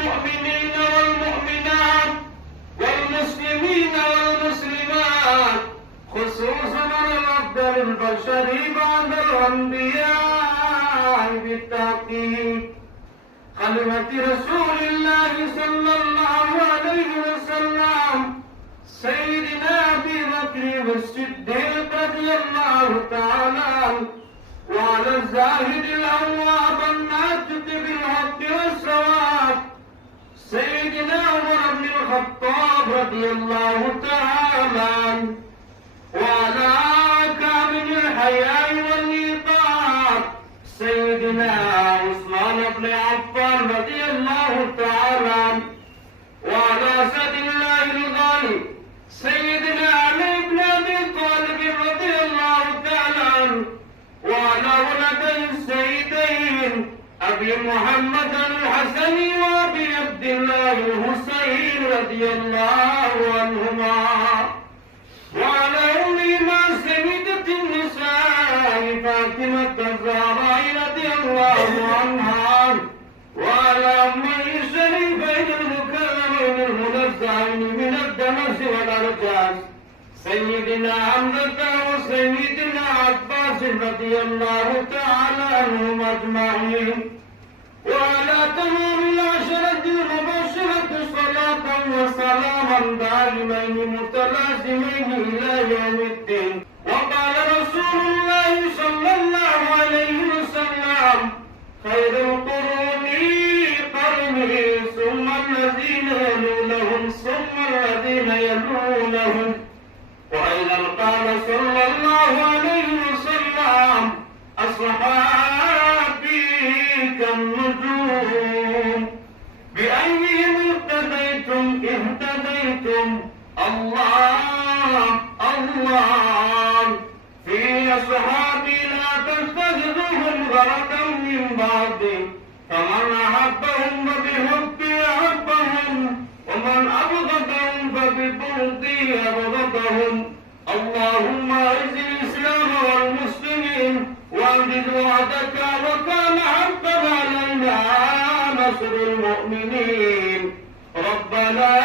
المؤمنين والمؤمنات والمسلمين والمسلمات خصوصا الأفضل البشر بعد الأنبياء بالتحقيق كلمة رسول الله صلى الله عليه وسلم سيدنا أبي بكر الصديق رضي الله تعالى عنه وعلى الزاهد الأواب الناطق بالحق والصواب سيدنا عمر بن الخطاب رضي الله تعالى عنه وعلى كامل الحياء والإيقاظ سيدنا عثمان بن عفان رضي الله تعالى عنه وعلى أسد الله الغالب سيدنا علي بن أبي طالب رضي الله تعالى عنه وعلى ولدي السيدين أبي محمد الحسن وأبي عبد الله الحسين رضي الله عنهما وعلى أمهما سيدة النساء فاطمة الزهراء رضي الله عنها وعلى أمه الشريفين المكرمين المنزهين من الدنس والأرجاس سيدنا حمزة وسيدنا عباس رضي الله تعالى عنهم أجمعين وعلى تمام العشرة المبشرة صلاة وسلاما دائمين متلازمين إلى يوم الدين وقال رسول الله صلى الله عليه وسلم خير القرون قرني ثم الذين يلونهم ثم الذين يلونهم وأيضا قال صلى الله عليه وسلم أصحابي كالنجوم بأيهم اقتديتم اهتديتم الله الله في أصحابي لا تتخذوهم غرضا من بعدي فمن أحبهم فبحبي أحبهم ومن أبغضهم فببغضي أبغضهم اللهم أعز الإسلام والمسلمين وأنجز وعدك وكان حقا علينا نصر المؤمنين ربنا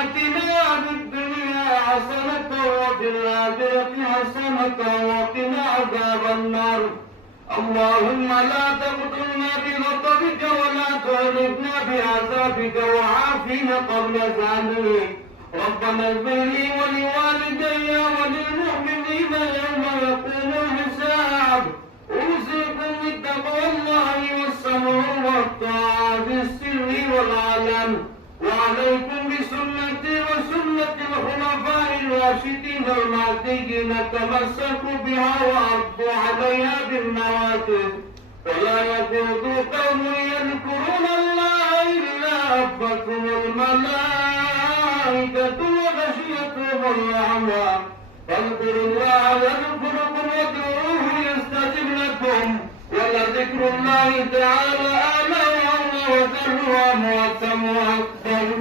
آتنا في الدنيا حسنة وفي الآخرة حسنة وقنا عذاب النار اللهم لا تقتلنا بغضبك ولا تهلكنا بعذابك وعافنا قبل ذلك ربنا اغفر لي ولوالدي وللمؤمنين يوم يقوم الحساب أوصيكم بتقوى الله والسمع والطاعة في السر والعلن وعليكم بسنتي وسنة الخلفاء الراشدين المهديين تمسكوا بها وعضوا عليها بالنواجذ ولا يقود قوم يذكرون الله إلا أفكم الملائكة وغشيتهم الرحمة فاذكروا الله يذكركم وادعوه يستجب لكم ولذكر الله تعالى أعلى وأعلى وذل وأموات أكبر